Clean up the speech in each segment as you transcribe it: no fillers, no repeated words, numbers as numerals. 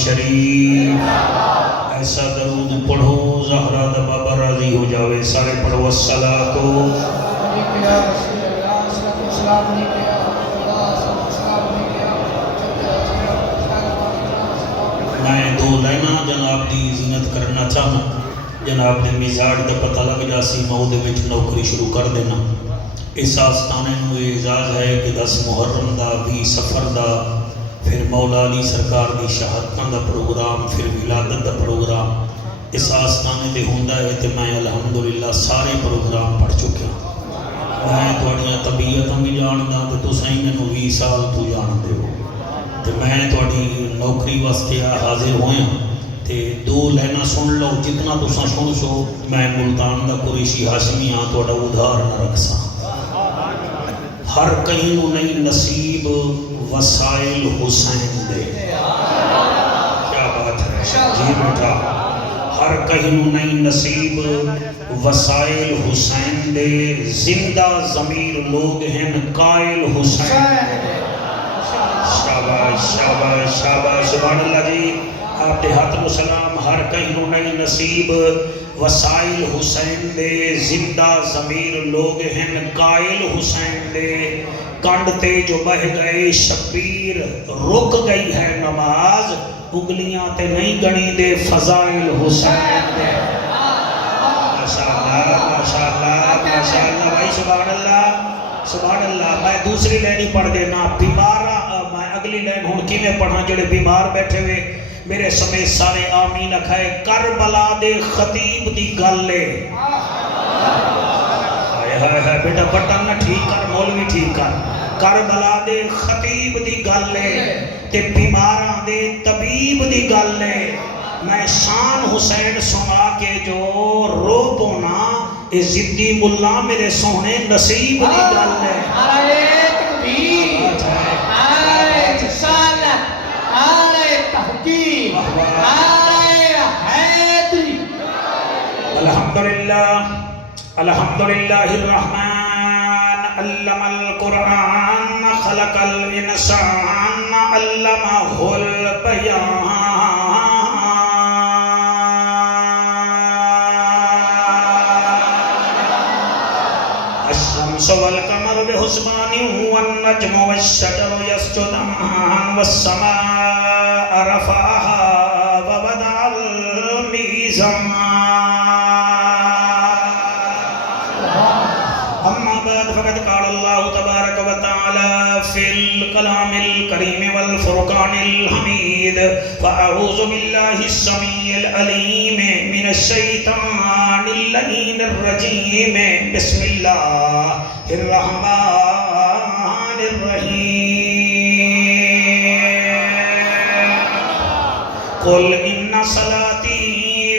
شریف ایسا درود پڑھو زہرا دا بابا راضی ہو جاوے سارے پڑھو الصلاۃ میں دو لینا جناب دی عزت کرنا چاہنا جناب دے مزاج دا پتہ لگ جاسی میں دے وچ نوکری شروع کر دینا اس آستانے نو اعزاز ہے کہ 10 محرم دا 20 سفر دا پھر مولا علی سرکار دی شہادتاں دا پروگرام پھر ولادت دا پروگرام اس آستانے تے ہوندا ہے تے میں الحمدللہ سارے پروگرام پڑھ چکا میں تواڈیاں طبیعتاں بھی جاندا تے تساں مینوں 20 سال تو جاندے ہو تے میں تواڈی نوکری واسطے حاضر ہویا تے دو لینا سن لو جتنا تساں سن سو میں ملتان دا قریشی ہاشمی ہاں تواڈا ادھار نہ رکھ سا ہر کہیں نو نہیں نصیب وسائل حسین دے کیا بات ہے جی بیٹا ہر کہیں نو نہیں نصیب وسائل حسین دے زندہ ضمیر لوگ ہیں قائل حسین دے شاباش شاباش شاباش سبحان اللہ جی آپ دے ہاتھ مسلام ہر کہیں نو نہیں نصیب وسائل حسین دے زندہ ضمیر لوگ ہیں قائل حسین دے کانڈتے جو بہ گئے شبیر رک گئی ہے نماز انگلیاں تے نہیں گنی دے فضائل حسین دے ماشاءاللہ ماشاءاللہ ماشاءاللہ بھائی سبحان اللہ میں دوسری لینی پڑھ دینا بیمارہ میں اگلی لین ہوں کی میں پڑھا جڑے بیمار بیٹھے ہوئے میرے سمیت سارے آمین اکھائے کربلا دے خطیب دی گل لے ہائے بیٹا بٹن نہ ٹھیک کر مولوی ٹھیک کر کربلا دے خطیب دی گل لے تے بیماراں دے طبیب دی گل لے میں شان حسین سنا کے جو رو پونا اے زدی ملا میرے سونے نصیب دی گل لے نعرہ تکبیر نعرہ رسالت نعرہ تحقیق نعرہ حیدری الحمدللہ الرحمن علم القرآن خلق الانسان علمہ البیان الشمس والقمر بحسبان والنجم والشجر يسجدان والسماء رفعها ووضع الميزان أما بعد فقد قال الله تبارك وتعالى في الكلام الكريم والفرقان الحميد فأعوذ بالله السميع العليم من الشيطان اللعين الرجيم بسم الله الرحمن الرحيم قل إن صلاتي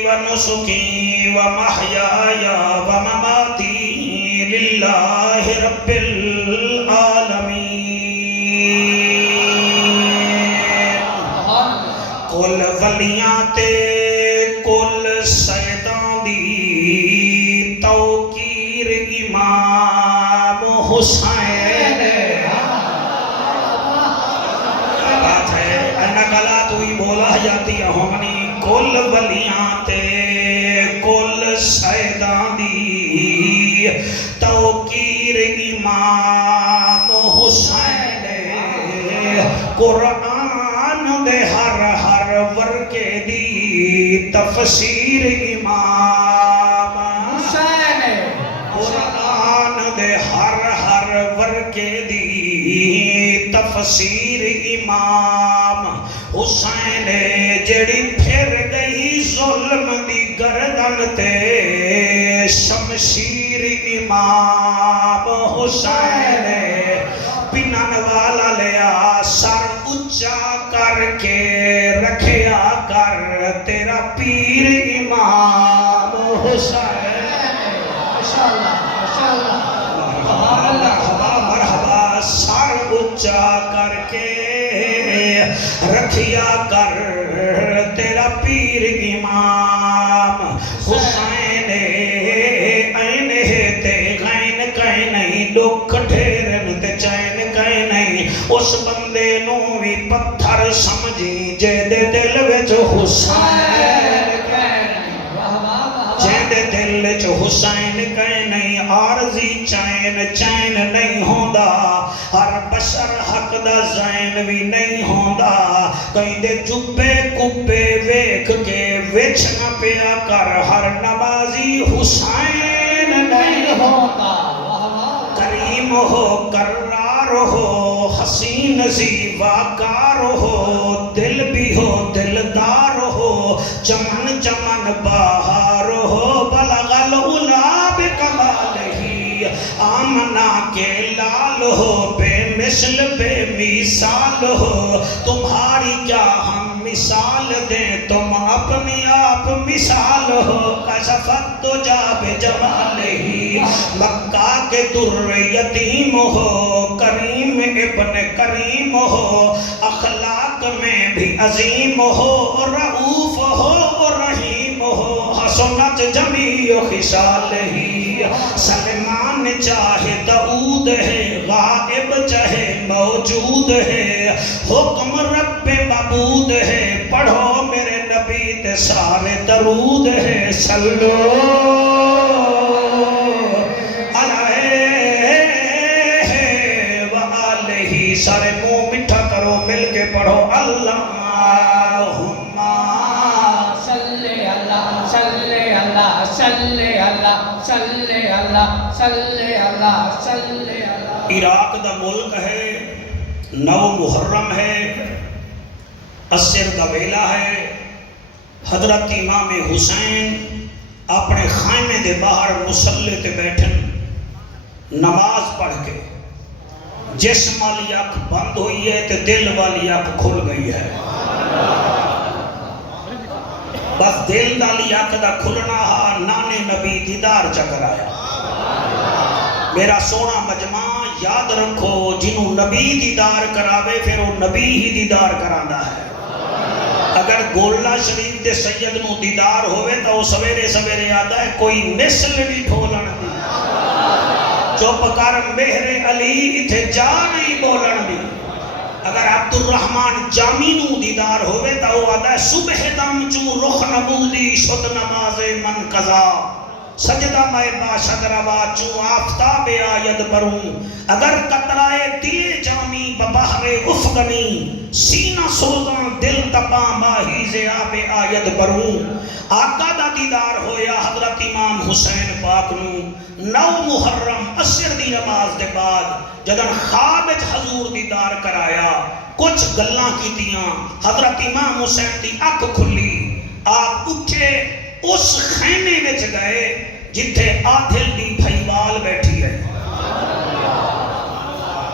ونسكي ومحياي ومماتي لله رب العالمين کل ولیاں تے کل سیداں دی توقیر امام حسین بات ہے اینا گلا تو ہی بولا جاتی ہونی کل ولیاں تے کل سیداں دی توقیر امام حسین قرآن دے ہر ورکے دی تفسیر امام حسین قرآن دے ہر ورکے دی تفسیر امام حسین جڑی پھر گئی ظلم دی گردن تے شمشیر امام حسین پنن والا لیا سر اچھا کر کے رکھیا کر تیرا پیر امام حسین مرحبا سر اچھا کر کے رکھیا کر تیرا پیر امام حسین اینے تے غین کہیں نہیں دکھ ڈھیرن تے چین کہیں نہیں اس بندے نو بھی پتھر سمجھی جے دے دل حسین جیندے دل چ حسین کہیں نہیں عارضی چین چین نہیں ہوندا ہر بشر حق دا زین بھی نہیں ہوندا کہیں دے جبے کبے ویکھ کے وچ نہ پیا کر ہر نمازی حسین نہیں ہوندا کریم ہو کرار ہو حسین زیباکار ہو دل بھی ہو دلدار ہو چمن چمن بہار ہو بلغ العلا بکمالہی آمنہ کے لال ہو بے مثل بے مثال ہو تمہاری کیا ہم مثال دیں تم اپنی آپ مثال ہو کشفت تو جا بے جمالہی مکہ کے در یتیم ہو کریم ابن کریم ہو اخلاق میں بھی عظیم ہو رؤوف ہو رحیم ہو حسنت جمیع خصالہی سلمان چاہے داؤد ہے غائب چاہے موجود ہے حکم رب معبود ہے پڑھو میرے نبی تے سارے درود ہے صلو سارے منہ مٹھا کرو مل کے پڑھو اللہم صلی اللہ صلی اللہ صلی اللہ صلی اللہ صلی اللہ صلی اللہ عراق دا ملک ہے 9 محرم ہے عصر دا ویلا ہے حضرت امام حسین اپنے خیمے دے باہر مصلی تے بیٹھن نماز پڑھ کے جسم والی آنکھ بند ہوئی ہے تے دل والی آنکھ کھل گئی ہے بس دل والی آنکھ دا کھلنا ہا نانے نبی دیدار چکر آیا میرا سونا مجمع یاد رکھو جنہوں نبی دیدار کراوے پھر وہ نبی ہی دیدار کرانا ہے اگر گولہ شریف دے سید نو دیدار ہوئے تو وہ سویرے سویرے آتا ہے کوئی مثل نہیں ڈھولن دی چوپ کر مہر علی اتھے جا نہیں بولن دی اگر عبد الرحمن جامی نو دیدار ہوئے تو وہ آتا ہے صبح دم چون رخ نبودی شد نماز من قضا سجدہ میں باشد روا چون آفتاب آید بروں اگر قطرائے دل جامی ببہر افغنی سینہ سوزاں دل تپاں ماہیز آب آید بروں آقا دا دیدار ہویا حضرت امام حسین پاک نو 9 محرم عصر دی نماز دے بعد جدن خواب وچ حضور دیدار کرایا کچھ گلاں کیتیاں حضرت امام حسین دی اکھ کھلی آپ اٹھے اس خیمے وچ گئے جتھے عادل دی بھائیوال بیٹھی ہے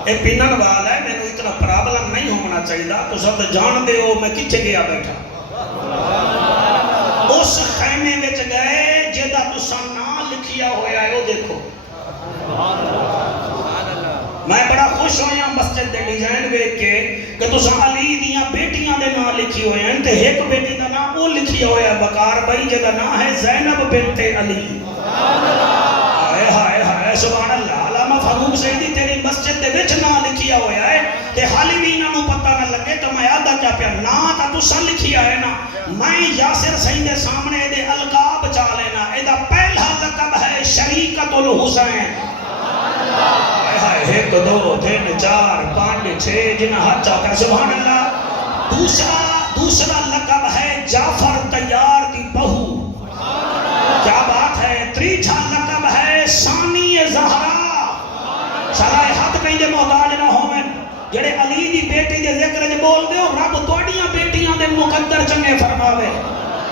اے پینن والا ہے میں نے اتنا پرابلم نہیں ہونا چاہیے تو سب جان دے ہو میں کچھے گیا بیٹھا اس خیمے وچ گئے جیدہ تسا نام لکھیا ہویا ہے وہ دیکھو میں بڑا خوش ہویا مسجد دے ڈیزائن دیکھ کے کہ تسا علی دیاں بیٹیاں دے نام لکھی ہوئے ہیں تے ایک بیٹی دا نام وہ لکھیا ہویا ہے بکار بھائی جیدہ نام ہے زینب بنت علی ہائے ہائے ہائے سبحان اللہ علامہ فاروق سیدی تیری مسجد دے وچ نام لکھیا ہویا ہے تے حالی بھی انہوں پتہ نہ لگے تو میں آدھا کیا پیا نا تا تسا لکھیا ہے نا میں یاسر سید دے سامنے دے القاب چا لینا ایدہ پہلا لقب ہے شریکت الحسین ایک دو تین چار پانچ چھ جنہ ہاتھ چاہتا ہے سبحان اللہ دوسرا لقب ہے جعفر تیار دی بہو کیا بات ہے تریچھا لقب ہے ثانی زہرا سلائے ہاتھ کہیں دے محتاج نہ ہوئے جڑے علی دی بیٹی دے ذکر جے بول دے اور رب توڑیاں بیٹیاں دے مقدر چنگے فرماوے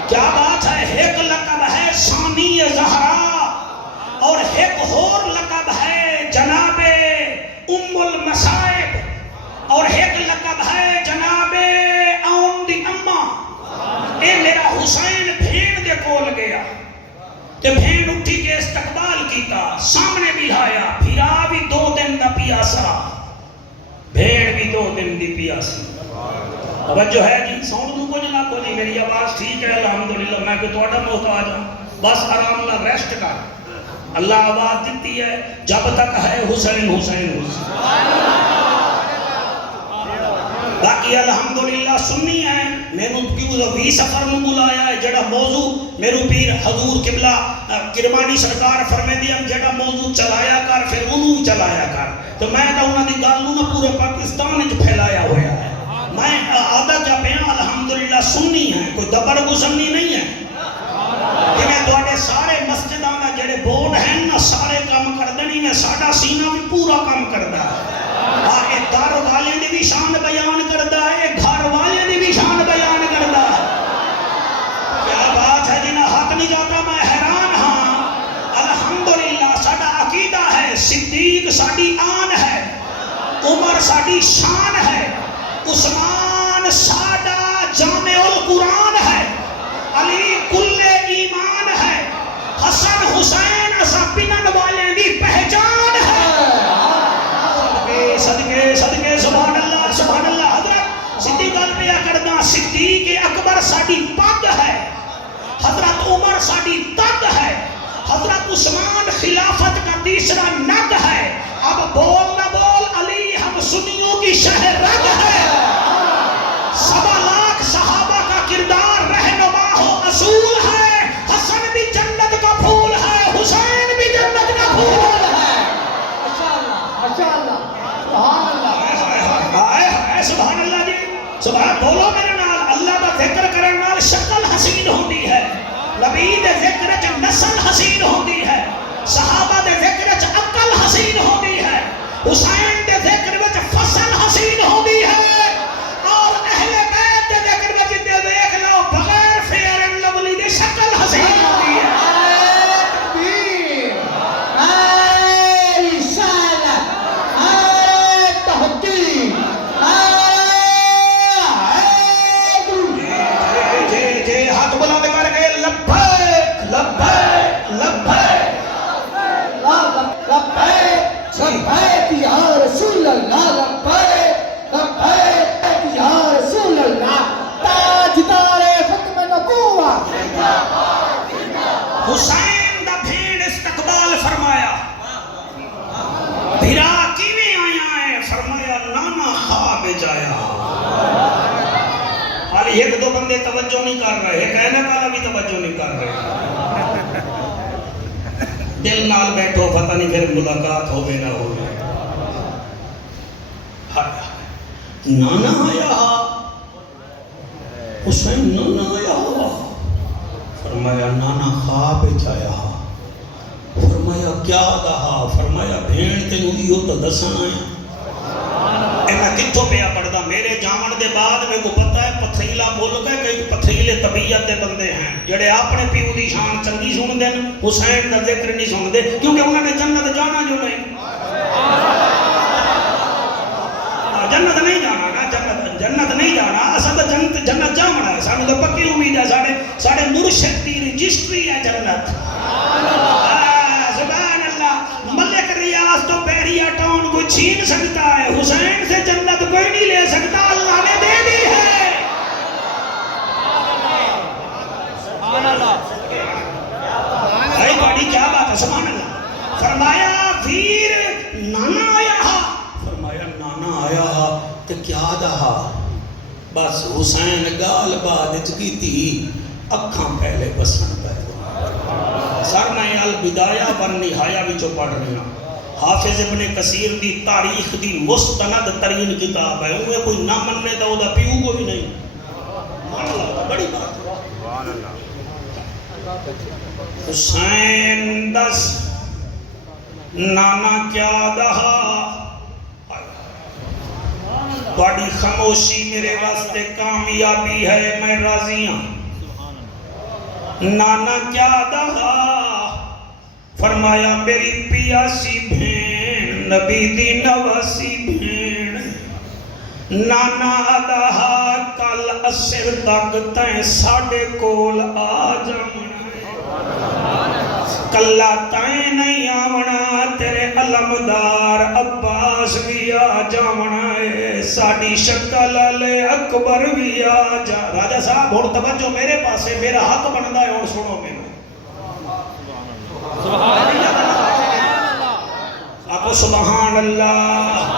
کیا بات ہے ایک لقب ہے ثانی زہرا اور ایک اور لقب ہے جناب ام المصائب اور ایک لقب ہے جناب اون دی اممہ اے میرا حسین بھین دے کول گیا تے بھین اٹھی کے استقبال کیتا سامنے بھی آیا پھرا بھی 2 دن دا پیاسا بھین بھی 2 دن دی پیاسی توجہ ہے جی ساؤنڈ نو کچھ نہ کوئی میری آواز ٹھیک ہے الحمدللہ میں کہ تھوڑا محتاج ہوں بس آرام نہ ریسٹ کر اللہ آواز دیتی ہے جب تک ہے حسین حسین حسین باقی الحمدللہ سنی ہے میں نے کیوں 20 سفر میں بلایا ہے جڑا موضوع میرو پیر حضور قبلہ کرمانی سرکار فرمے دیا جڑا موضوع چلایا کر پھر انہوں ہی چلایا کر تو میں تو انہوں نے گالوں نہ پورے پاکستان وچ پھیلایا ہوا ہے میں آدھا کیا پہا الحمدللہ سنی ہے کوئی دبر گزرنی نہیں ہے کہ میں دوڑے سارے مسجدان دا جڑے بورڈ ہیں نا سارے کام کر دنی میں ساڑا سینہ بھی پورا کام کردہ ہے اے دار والے دی بھی شان بیان کردہ ہے گھر والے دی بھی شان بیان کردہ ہے کیا بات ہے جنہ حق نہیں جاتا میں حیران ہاں الحمدللہ ساڑا عقیدہ ہے صدیق ساڑی آن ہے عمر ساڑی شان ہے عثمان ساڑا جامع القرآن ہے علی کل ایمان ہے حسن حسین اسا پنن والے دی پہچان ہے صدقے صدقے سبحان اللہ حضرت صدیق پہ کردہ صدیق اکبر ساڑی پگ ہے حضرت عمر ساڑی تگ ہے حضرت عثمان خلافت کا تیسرا نگ ہے اب بول نہ بول علی ہم سنیوں کی شہر رگ ہے 7 لاکھ صحابہ کا کردار رہنما ہو اصول ہے حسن بھی جنت کا پھول ہے حسین بھی جنت کا پھول ہے سبحان اللہ جی سبحان بولو میرے نال اللہ کا ذکر کرن نال شکل حسین ہوتی ہے نبی دے ذکر چ نسل حسین ہوتی ہے صحابہ دے ذکر چ عقل حسین ہوتی ہے حسین دے ذکر وچ فصل حسین ہوتی ہے اور اہل بیت دے ذکر وچ دے دیکھ لو بغیر فیئر اینڈ لولی دی شکل حسین ہوتی ہے لبیک یا رسول اللہ لبیک لبیک یا رسول اللہ تاجدار ختم نبوت حسین دا بھیڑ استقبال فرمایا بھیرا کیویں آیا ہے فرمایا نانا خواب جایا حالی ایک دو بندے توجہ نہیں کر رہے ایک کہنے والا بھی توجہ نہیں کر رہے دل نال بیٹھو پتہ نہیں پھر ملاقات ہو نہ ہو نانا آیا حسین نانا آیا فرمایا نانا خواب جایا فرمایا کیا دہا فرمایا بھین تے نوی ہو تو دسنا ہے میں کتھوں پیا پڑھدا میرے جامن دے بعد میں کو پتہ ہے پتھریلا ملک ہے کہ پتھریلے طبیعت دے بندے ہیں جڑے اپنے پیو دی شان چنگی سن دین حسین دا ذکر نہیں سن دے کیونکہ انہوں نے جنت جانا جو نہیں جنت نہیں جانا نا جنت نہیں جانا اساں تے جنت جانا ہے سانوں تے پکی امید ہے ساڈے مرشد دی رجسٹری ہے جنت سبحان اللہ ملک ریاض تو بحریہ ٹاؤن کو چھین سکتا ہے حسین سے جنت کوئی نہیں لے سکتا اللہ نے دے دی ہے سبحان اللہ بھائی بڑی کیا بات ہے سبحان اللہ فرمایا پھر نانا آیا فرمایا نانا آیا کہ کیا دہا بس حسین گال بعد کی تھی اکھاں پہلے پسند ہے سر میں البدایہ والنہایہ وچوں پڑھ رہا حافظ ابن کثیر دی تاریخ دی مستند ترین کتاب ہے انہیں کوئی نہ مننے دا دا پیو کو بھی نہیں بڑی بات حسین دس نانا کیا دہا بڑی خاموشی میرے واسطے کامیابی ہے میں راضی ہوں نانا کیا دہا فرمایا میری پیاسی بھین نبی دی نواسی بھین نانا دہا کل اسر تک تین ساڑے کول آ جامنا کلا تین نہیں آونا تیرے علمدار عباس بھی آ جامنا ہے ساڑی شکل لے اکبر بھی آ جا راجہ صاحب اور توجہ میرے پاس ہے میرا حق بندہ ہے اور سنو میں سبحان اللہ آپ سبحان اللہ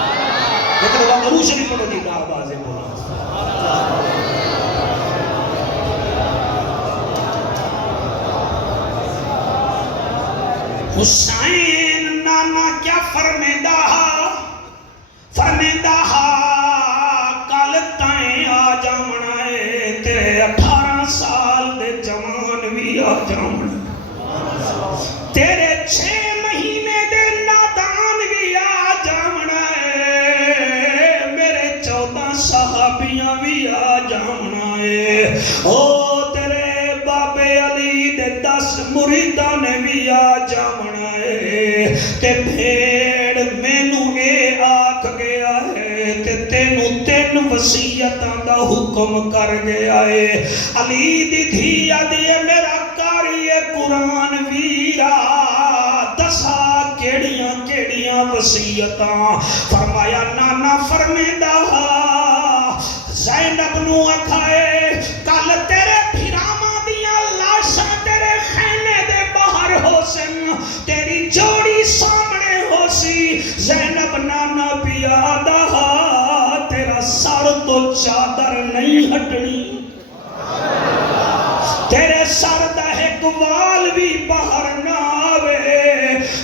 لیکن وہ عروش بھی پڑھو دیتا آبازیں بولا حسین نانا کیا فرمیندہ کل تائیں آ جامنا ہے تیرے 18 سال دے جوان بھی آ جامنا تیرے 6 مہینے دے نادان بھی آ جامنا ہے میرے 14 صحابیاں بھی آ جامنا ہے او تیرے بابے علی دے 10 مریداں نے بھی آ جامنا ہے تے بھیڑ مینوں اے آکھ گیا ہے تے تینوں 3 وصیتاں دا حکم کر گیا ہے علی دی دھی آدھی ہے میرا قاری قرآن ویرا دسا کیڑیاں کیڑیاں وصیتاں فرمایا نانا فرمیندہ زینب نو آکھائے کل تیرے بھراواں دیاں لاشاں تیرے خیمے دے باہر ہو سن تیری جوڑی سامنے ہو سی زینب نانا پیا دا تیرا سر تو چادر نہیں ہٹنی تیرے سر دا ایک وال بھی باہر نہ آوے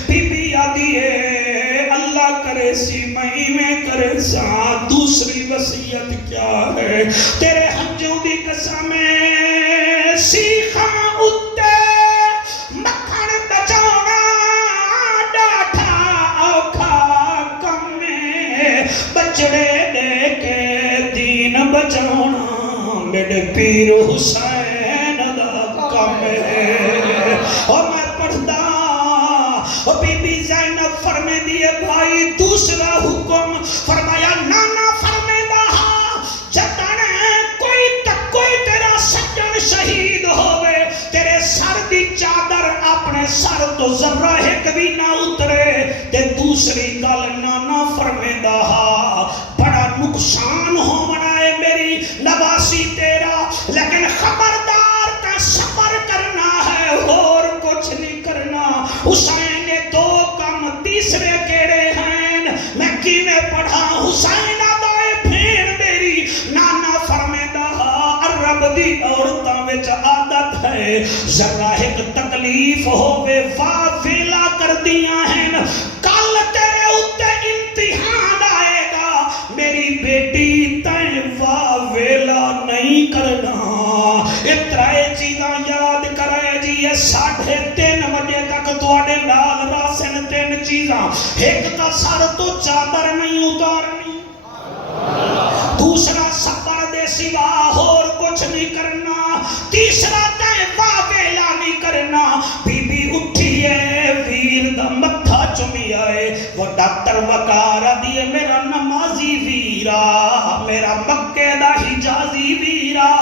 بی بی آدھی ہے اللہ کرے سی میں کرے سا دوسری وصیت کیا ہے تیرے ہنجوں دی قسم سیخاں اتے مکھن بچاؤنا ڈاٹھا اوکھا کم بچڑے دے کے دین بچاؤنا میرے پیر حسین دا کم ہے اور میں پڑھتا بی بی زینب فرمے دیے بھائی دوسرا حکم فرمایا نانا فرمے دا جتن کوئی تیرا سجن شہید ہوئے تیرے سر دی چادر اپنے سر تو ذرہ ایک بھی نہ اترے تے دوسری گل نانا فرمے دا بڑا نقصان ہو منائے میری نواسی تیرا لیکن خبردار کا صبر کرنا ہے اور کچھ نہیں کرنا حسین نے 2 کم تیسرے کیڑے ہیں میں کی میں پڑھا حسین آدھائے بھین میری نانا فرمیدہ عرب دی عورتاں وچ عادت ہے ذرا ایک تکلیف ہووے ویلا کر دیاں ہیں کل تیرے اتے امتحان آئے گا میری بیٹی تائیں ویلا نہیں کرنا اترائے چیزاں یاد کرائے جی یہ 3:30 بجے تک تواڈے نال راسن 3 چیزاں ایک تا سر تو چادر نہیں اتارنی دوسرا صبر دے سوا اور کچھ نہیں کرنا تیسرا تائیں ویلا نہیں کرنا بی بی اٹھی ہے ویر دا متھا چمی آئے وہ ڈاکٹر وقارہ دیئے میرا نمازی ویرا میرا مکے دا حجازی ویرا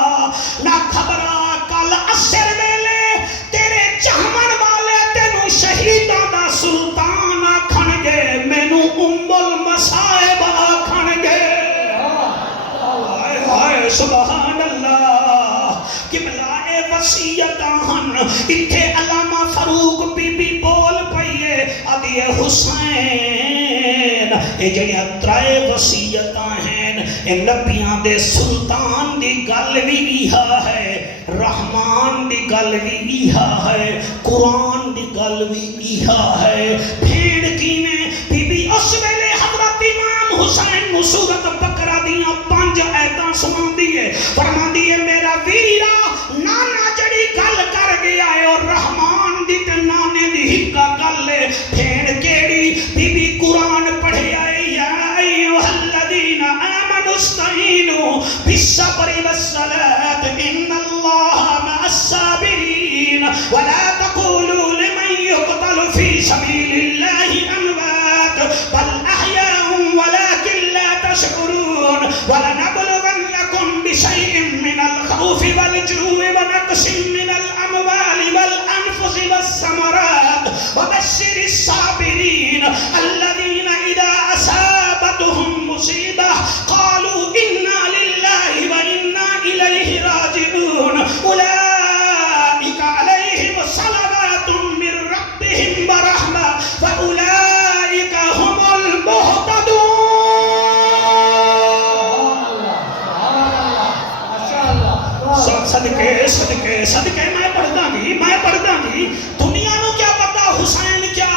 نہ خبرہ کل عصر ویلے تیرے چہمن والے تینوں شہیداں دا سلطان آکھن گے مینوں المصائب آکھن گے ہائے سبحان اللہ قبلہ وصیتاں ہن اتھے علامہ فاروق بی بی بول پئیے ادی حسین اے جڑیاں 3 وصیتاں ہیں اے نبیاں دے سلطان دی گل وی ایہا ہے رحمان دی گل وی ایہا ہے قرآن دی گل وی ایہا ہے بھیڑ کی میں بی بی اس ویلے حضرت امام حسین نو سورت بقرہ دیاں 5 آیتاں سنا دیئے فرما دیئے میرا ویرا نانا جڑی گل کر گیا ہے اور رحمان دی تے نانے دی ہکا گل ہے بھیڑ کیڑی بی بی قرآن پڑھے آئے یا ایوہ الذین آمنوا استعینوا بالصبر والصلاة ان اللہ مع الصابرین ولا تقولوا لمن يقتل في سبيل الله اموات بل احياء ولكن لا تشعرون ولنبلونكم بشيء من الخوف والجوع ونقص من الاموال والانفس والثمرات وبشر الصابرين الذين اذا اصابتهم مصيبة قالوا انا لله وانا اليه راجعون اولئك عليهم صلوات من ربهم ورحمة واولئك هم المهتدون صدقے میں پڑھدا گی دنیا نو کیا پتا حسین کیا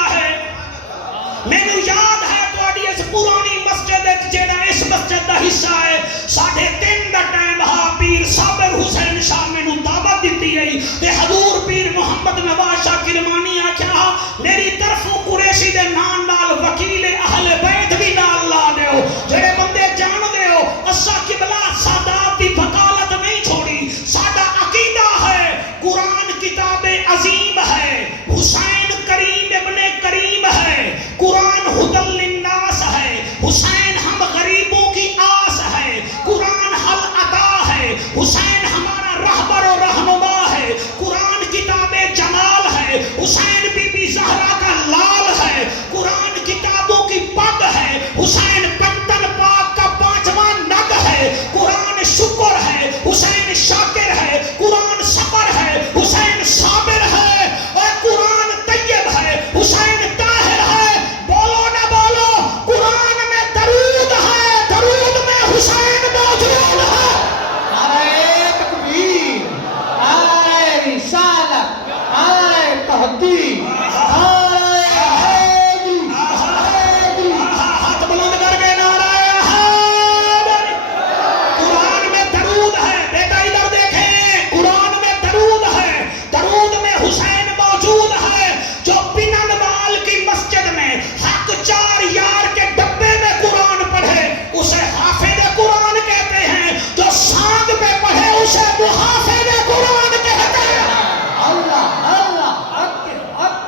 پرانی مسجد جیڑا اس مسجد دا حصہ ہے 3:30 دا ٹائم ہا پیر صابر حسین شاہ مینوں دعوت دیتی ہے تے حضور پیر محمد نواز شاہ کرمانی آکھیا میری طرفوں قریشی دے نام نال وکیل اہل بیت بھی نال لا دیو جڑے بندے جان دیو اسا قبلہ سادات دی وکالت نہیں چھوڑی ساڈا عقیدہ ہے قرآن کتاب عظیم ہے حسین کریم ابن کریم ہے قرآن ہدی للناس ہے حسین ہم غریبوں کی آس ہے قرآن حل عطا ہے حسین ہمارا رہبر و رہنما ہے قرآن کتاب جمال ہے حسین بی بی زہرا کا لال ہے قرآن کتابوں کی پگ ہے حسین پنتن پاک کا 5واں نگ ہے قرآن شکر ہے حسین شاکر ہے قرآن صبر ہے حسین صابر ہے اور قرآن طیب ہے حسین طاہر ہے بولو نہ بولو قرآن میں درود ہے درود میں حسین موجود ہے نعرہ تکبیر نعرہ رسالت نعرہ تحقیق نعرہ حیدری حیدری ہاتھ بلند کر کے نعرہ حیدر قرآن میں درود ہے بیٹا ادھر دیکھیں قرآن میں درود ہے درود میں حسین موجود ہے جو پنن وال کی مسجد میں حق 4 یار کے ڈبے میں قرآن پڑھے اسے حافظ قرآن کہتے ہیں جو سانگ پہ پڑھے اسے محافظ قرآن کہتے ہیں اللہ اللہ حق حق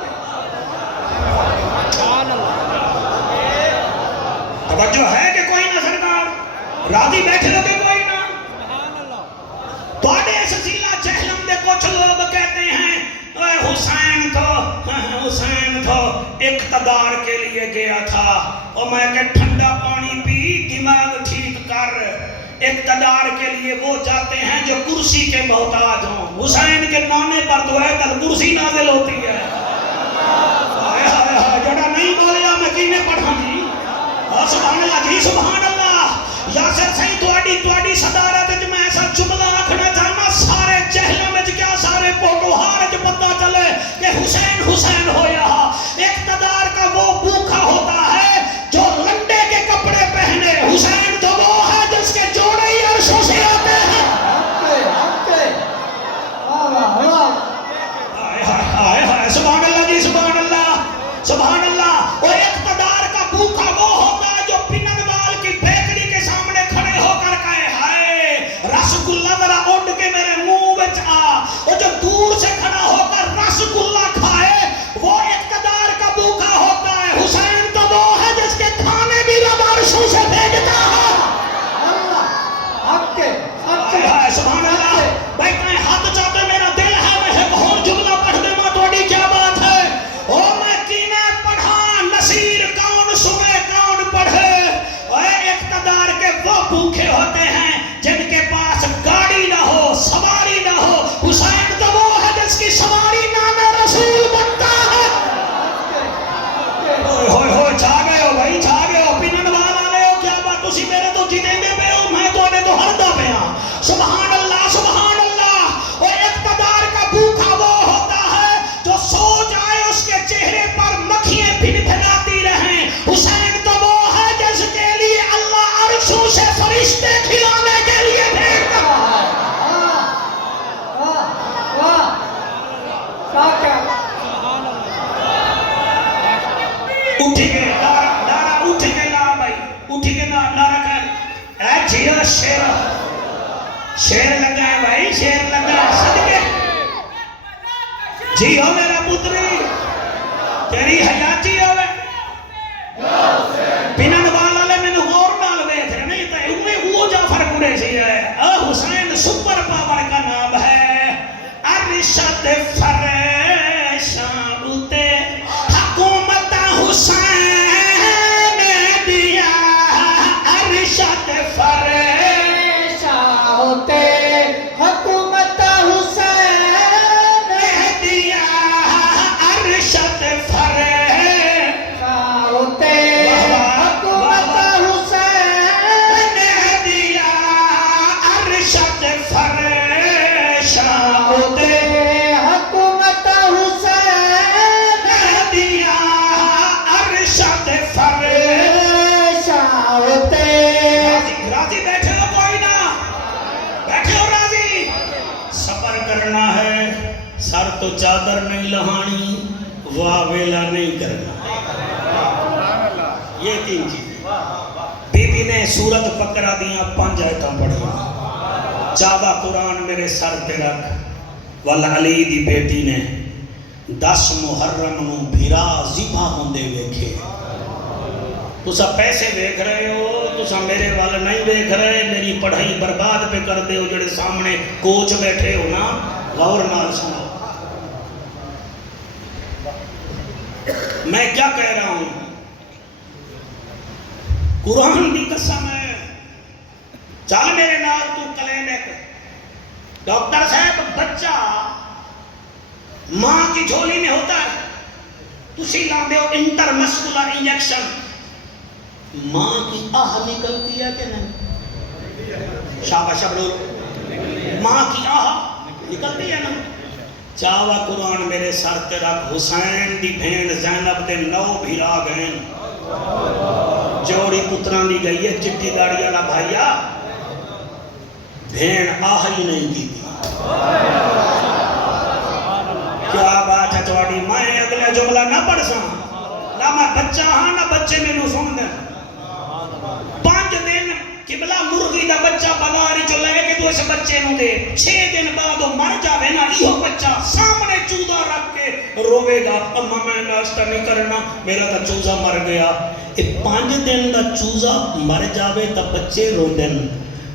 توجہ ہے کہ کوئی نہ سرکار راضی بیٹھے ہو کہ کوئی نہ توڑے اس ضلع جہلم دے کچھ لوگ کہتے ہیں اے حسین تو اقتدار کے لیے گیا تھا اور میں کہ ٹھنڈا پانی پی دماغ ٹھیک کر اقتدار کے لیے وہ جاتے ہیں جو کرسی کے محتاج ہوں حسین کے نانے پر تو ہے کل کرسی نازل ہوتی ہے جڑا نہیں بولیا میں کینے پڑھا جی سبحان اللہ جی سبحان اللہ یاسر صحیح تواڈی صدارت وچ میں ایسا جملہ آکھنا چاہنا سارے جہلم وچ کیا سارے پوٹوہار وچ پتہ چلے کہ حسین حسین ہویا اقتدار کا وہ بھوکا ہوتا ہے جو لنڈے کے کپڑے پہنے حسین تو وہ ہے جس کے جوڑے ہی عرشوں سے آتے ہیں سبحان اللہ جی سبحان اللہ سبحان اللہ اور اقتدار کا بھوکا وہ ہوتا ہے جو پنن وال کی بیکری کے سامنے کھڑے ہو کر کہے ہائے رس گلہ ذرا اڑ کے میرے منہ وچ آ اور جو دور سے کھڑا ہو کر رس گلہ کھائے وہ اقتدار کا بھوکا ہوتا ہے حسین تو وہ ہے جس کے کھانے بھی رب عرشوں سے بھیجتا ہے سبحان اللہ بیٹھے ہاتھ چاہتے میرا دل ہے میں ایک اور جملہ پڑھ دے ماں توڑی کیا بات ہے او میں کینے پڑھا نصیر کون سنے کون پڑھے اے اقتدار کے وہ بھوکے ہوتے ہیں جن کے پاس گاڑی نہ ہو سواری نہ ہو حسین تو وہ ہے جس کی سواری نام رسول بنتا ہے ہوئے ہوئے چھا گئے ہو بھائی چھا گئے ہو پنن وال آلے ہو کیا بات اسی میرے تو جیتے میں پہ ہو میں تو آنے تو ہر دا پہ ہاں سبحان اللہ اور اقتدار کا بھوکا وہ ہوتا ہے جو سو جائے اس کے چہرے پر مکھیاں پھن پھیلاتی رہیں حسین تو وہ ہے جس کے لیے اللہ عرشوں سے فرشتے کھلانے کے لیے بھیجتا ہے اٹھی کے نارا اٹھی کے نا بھائی اٹھی کے نارا کر اے جیو شیر لگا ہے بھائی شیر لگا ہے صدقے جی ہو میرا پتری تیری حیاتی ہوئے پنن والا لے میں نے غور نال ویکھ رہے نہیں تے اوے وہ جعفر قریشی ہے حسین سپر پاور کا نام ہے ارشد فریشاں اتے حکومت حسین دیا ارشد فریشاں اتے حکومت حسین دیا ارشد فریشاں اتے حکومت حسین دیا ارشد فریشاں اتے چادر نہیں لہانی، واہ ویلا نہیں کرنا۔ یہ 3 چیزیں بی بی نے سورت بقرہ دیاں 5 آیتاں پڑھیاں، چادہ قرآن میرے سر پہ رکھ، والعلی دی بیٹی نے 10 محرم نو بھیرا ذبح ہوندے ویکھے۔ تسا پیسے دیکھ رہے ہو، تسا میرے وال نہیں دیکھ رہے، میری پڑھائی برباد پہ کر دے ہو، جڑے سامنے کوچ بیٹھے ہو نا، غور نال سنو۔ میں کیا کہہ رہا ہوں؟ قرآن دی قسم ہے، چل میرے نال تو کلینک، ڈاکٹر صاحب بچہ ماں کی جھولی میں ہوتا ہے، تسی لاندے ہو انٹر مسکولر انجیکشن، ماں کی آہ نکلتی ہے کہ نہیں؟ شاباش ابرو، ماں کی آہ نکلتی ہے نا؟ چاوا قرآن میرے سر تے رکھ، حسین دی بھین زینب دے 9 بھیرا گئن، جوڑی پتران دی گئی ہے، چٹی داڑی والا بھائیا، بھین آہ ہی نہیں کی تھی۔ کیا بات ہے تواڈی؟ میں اگلے جملہ نہ پڑھ سا، نہ میں بچہ ہاں نہ بچے میں نو سن دیں۔ 5 دن قبلہ مرغی دا بچہ بازار چ لے کے تو اس بچے نو دے، 6 دن بعد وہ مر جاوے نا، ایہو بچہ سامنے چوزا رکھ کے روے گا، اما میں ناشتہ نہیں کرنا، میرا تا چوزا مر گیا۔ 5 دن دا چوزا مر جاوے تا بچے رو دن،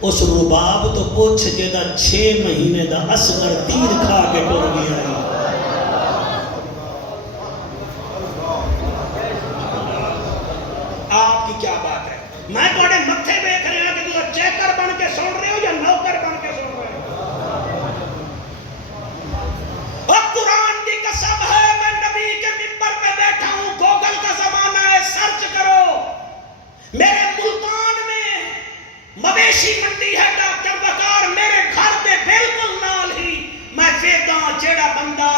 اس رباب تو پوچھ کے دا 6 مہینے دا اصغر تیر کھا کے ٹر گیا ہے۔ آپ کی کیا بات ہے؟ میں توڑے متھے دیکھ رہے ہیں کہ تو چیکر بن کے سن رہے ہو یا نوکر بن کے سن رہے ہو؟ اور قرآن دی قسم ہے، میں نبی کے منبر پہ بیٹھا ہوں، گوگل کا زمانہ ہے، سرچ کرو، میرے ملتان میں مویشی منڈی ہے ڈاکٹر وقار، میرے گھر دے بالکل نال ہی میں ویداں جیڑا بندہ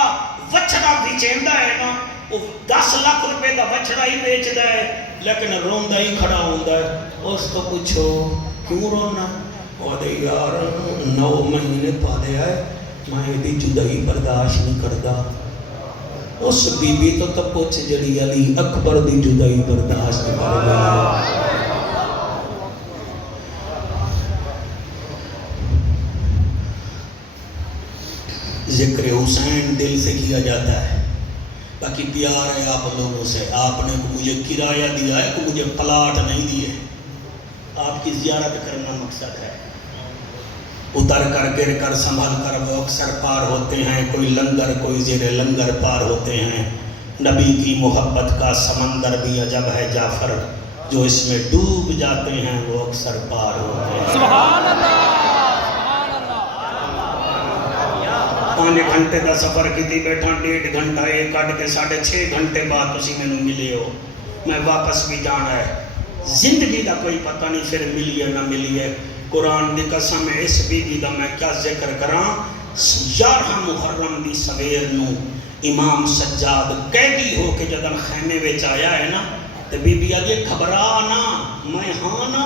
وچھڑا بھی چیندہ ہے نا، وہ 10 لاکھ روپے دا وچھڑا ہی بیچ دا ہے، لیکن روندہ ہی کھڑا ہوندہ ہے۔ اس کو پوچھو کیوں رونا؟ وہ دے یار 9 مہینے پالے آئے، میں دی جدائی برداشت نہیں کردہ۔ اس بی بی تو پوچھ جڑی علی اکبر دی جدائی برداشت نہیں کردہ۔ ذکر حسین دل سے کیا جاتا ہے، باقی پیار ہے آپ لوگوں سے، آپ نے مجھے کرایہ دیا ہے، مجھے پلاٹ نہیں دیے، آپ کی زیارت کرنا مقصد ہے۔ اتر کر گر کر سنبھل کر وہ اکثر پار ہوتے ہیں، کوئی لنگر کوئی زیر لنگر پار ہوتے ہیں۔ نبی کی محبت کا سمندر بھی عجب ہے جعفر، جو اس میں ڈوب جاتے ہیں وہ اکثر پار ہوتے ہیں۔ سبحان اللہ، 5 گھنٹے دا سفر کیتی بیٹھا، 1.5 گھنٹہ یہ کٹ کے 6.5 گھنٹے بعد تسی میں ملے ہو، میں واپس بھی جانا ہے، زندگی دا کوئی پتہ نہیں پھر ملی ہے نہ ملی ہے۔ قرآن دی قسم اس بی بی دا میں کیا ذکر کراں، 11 محرم دی سویر نو امام سجاد قیدی ہو کے جدن خیمے وچ آیا ہے نا، تے بی بی آگے گھبرا نا، میں ہاں نا۔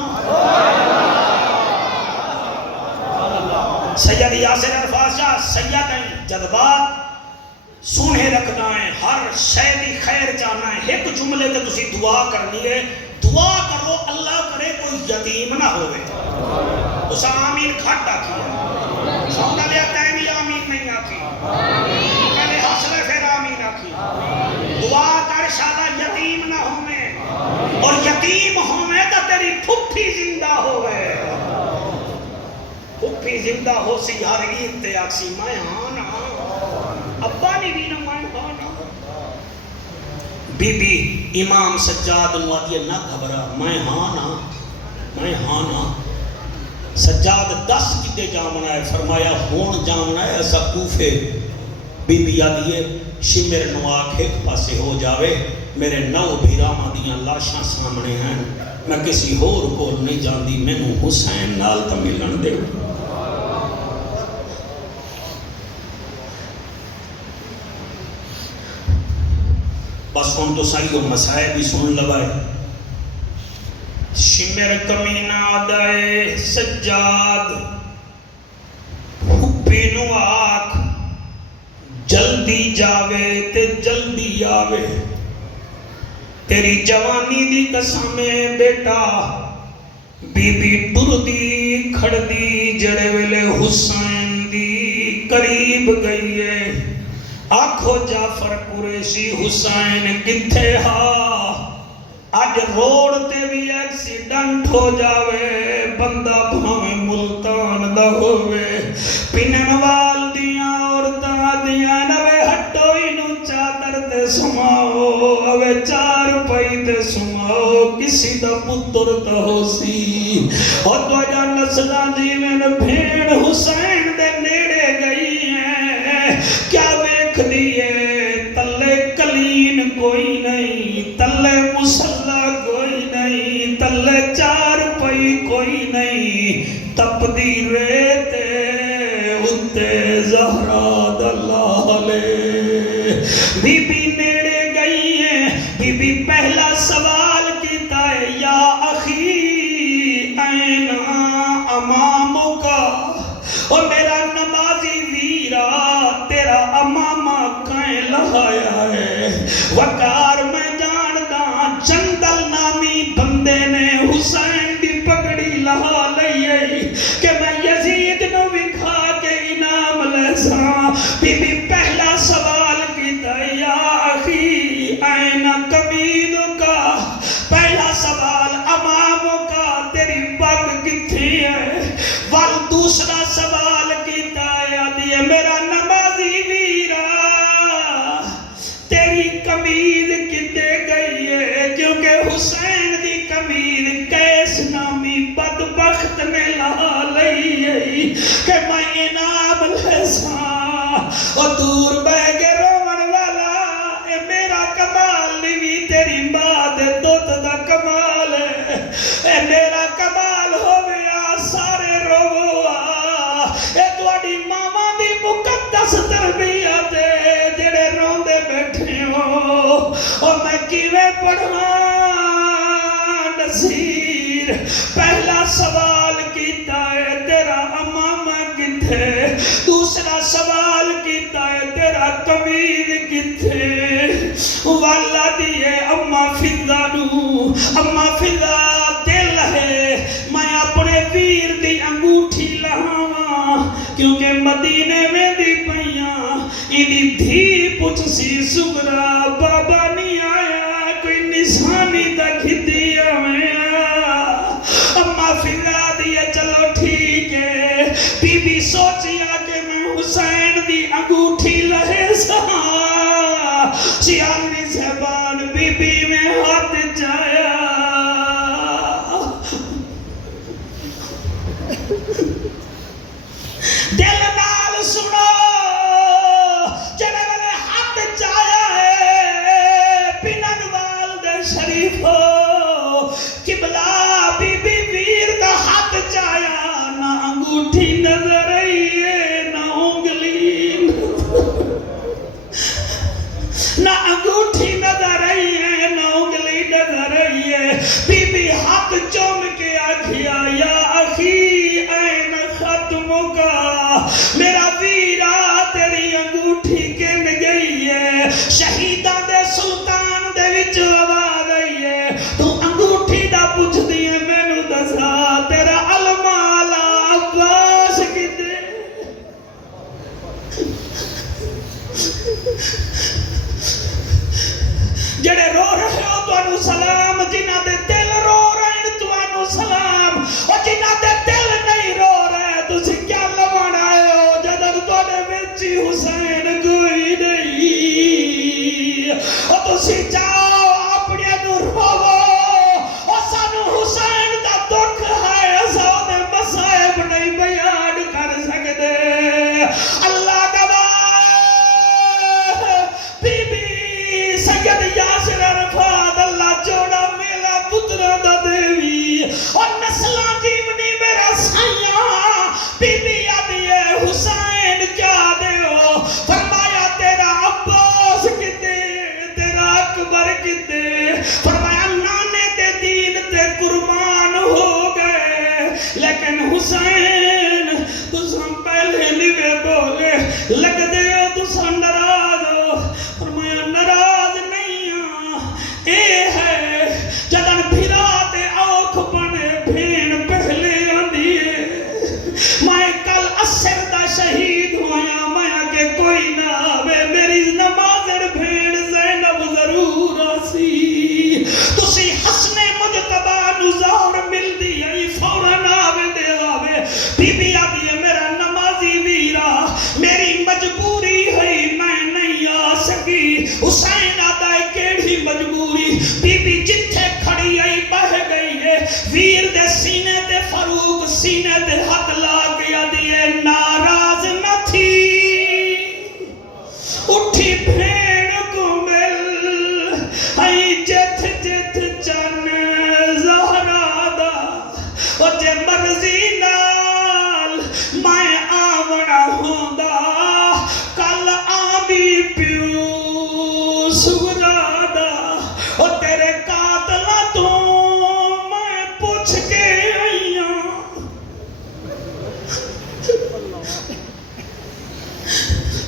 سید یاسر عرفات شاہ سیدیں جذبات سونے رکھنا ہے، ہر شے دی خیر چاہنا ہے، ایک جملے تے تسی دعا کرنی ہے، دعا کرو اللہ کرے کوئی یتیم نہ ہوئے۔ اس آمین کھٹ آتی ہے، سوندہ لیا تیمی آمین نہیں آتی، پہلے حسلے پھر آمین آتی، دعا کر شاہ یتیم نہ ہوئے، اور یتیم ہوئے تو تیری پھپھی زندہ ہوئے، پھپھی زندہ ہو سی ہر عید تے آکسی میں ہاں نا، ابا نہیں بھی نہ میں ہاں نا۔ بی بی امام سجاد نو آدھی نہ گھبرا، میں ہاں نا، میں ہاں نا۔ سجاد 10 کدے جامنا ہے، فرمایا ہون جامنا ہے ایسا کوفے۔ بی بی آدھی شمر نو آکھ ایک پاسے ہو جاوے، میرے 9 بھیرامہ دیاں لاشاں سامنے ہیں، میں کسی ہور کو نہیں جاندی، میں نو حسین نال تا ملن دے۔ بس ہم تو ساری وہ مسائل بھی سن لگائے۔ شمر کمینہ دائے سجاد، پھپی نو آکھ جلدی جلدی جاوے تے جلدی آوے تیری جوانی دی قسم بیٹا بی بی ٹردی کھڑدی جڑے ویلے حسین دی قریب گئی ہے آکھو جعفر قریشی حسین کتھے ہا آج روڈ تے بھی ایکسیڈنٹ ہو جاوے بندہ بھاویں ملتان دا ہوئے پینن وال دیاں عورتاں دیاں نوے ہٹو انہوں چادر تے سماؤ اوے چار پائی تے سماؤ کسی دا پتر تا ہو سی اور تو جا نسلہ جی میں بھیڑ حسین دے نیڑے گئی ہیں کیا ویکھ دیئے تلے کلین کوئی نہیں تلے مسلح کوئی نہیں تلے چار پائی کوئی نہیں تپدی ریتے اتے زہرا دلہ لے بی بی نیڑے گئی ہیں بی بی پہلا سوال کیتا ہے یا اخی این اماموں کا اور میرا نمازی ویرا تیرا امامہ کہیں لہایا ہے وقار میں جاندہ چندل نامی بندے نے حسین دی پگڑی لہا لئیے کہ میں یزید نو بکھا کے انام لیسا بی بی پہلا سوال کی یا اخی این کمید کا پہلا سوال اماموں کا تیری پگ کتھی ہے وال دوسرا سوال کیتا ہے میرا نمازی ویرا تیری کمید کتے گئی ہے کیونکہ حسین دی کمید کیس نامی بدبخت نے لا لئی ہے کہ میں انام لیسا اور دور بہ گے رومن والا اے میرا کمال نہیں تیری بات دوت دا کمال ہے اے میرا کمال ہو گیا سارے رووا اے تواڈی ماما دی مقدس تربیت جڑے روندے بیٹھے ہو اور میں کیویں پڑھاں نصیر پہلا سوال کیتا ہے تیرا امامہ کتھے دوسرا سوال کیتا ہے تیرا کمید کتھے والا دیئے اما فضا دل ہے میں اپنے ویر دی انگوٹھی لہاواں کیونکہ مدینے میں دی پئیاں انہی دھی پچھ سی سگرا بابا نہیں آیا کوئی نشانی تک دیا میں اما فضا دیئے چلو ٹھیک ہے بی بی سوچیا کہ میں حسین دی انگوٹھی لہے سا سیالی صحبان بی بی میں ہاتھ جایا دل نال سنو جڑے والے ہاتھ جایا ہے پینن والد شریف قبلہ بی بی ویر دا ہاتھ جایا نہ انگوٹھی نظر رہی ہے نہ انگلی نہ انگوٹھی نظر رہی ہے نہ انگلی نظر رہی ہے بی بی ہاتھ چوم کے آکھیا یا اخی این ختموں کا میرا ویرا تیری انگوٹھی کن گئی ہے شہیدان دے سلطان دے وچ آواز آئی ہے تو انگوٹھی دا پوچھ دیئے میں نو دسا تیرا علمالا عباس کی دے جڑے رو رہے ہو تو انو سلام جنہ دے دل رو رہے ہیں تو انو سلام اور جنہ دے دل نہیں رو رہے تو سی کیا لمن آئے ہو جدر تو نے بیچی حسین کوئی نہیں اور تو سی جاؤ اپنے انو رو اور سانو حسین دا دکھ ہے ایسا دے مسائب نہیں بیان کر سکتے اللہ سید یاسر عرفات اللہ جوڑا میلا پترہ دا دیوی اور نسلہ جیونی میرا سائیاں بی بی آدھی ہے حسین کیا دے ہو فرما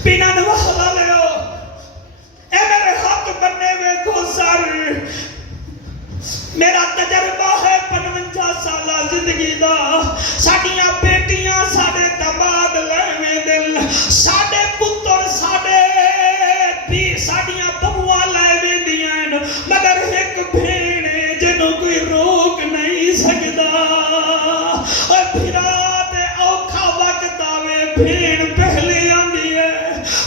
بنا نوالا لے اے میرے ہاتھ بننے میں کو سر میرا تجربہ ہے 55 سالہ زندگی دا ساڑیاں بیٹیاں ساڑے تبادلے میں دل ساڑے پتر ساڑے بھی ساڑیاں بہوان لے میں دیاں مگر ایک بھینے جنہوں کوئی روک نہیں سکتا اور پھرات اوکھا وقت آوے بھین پہلے آندی ہے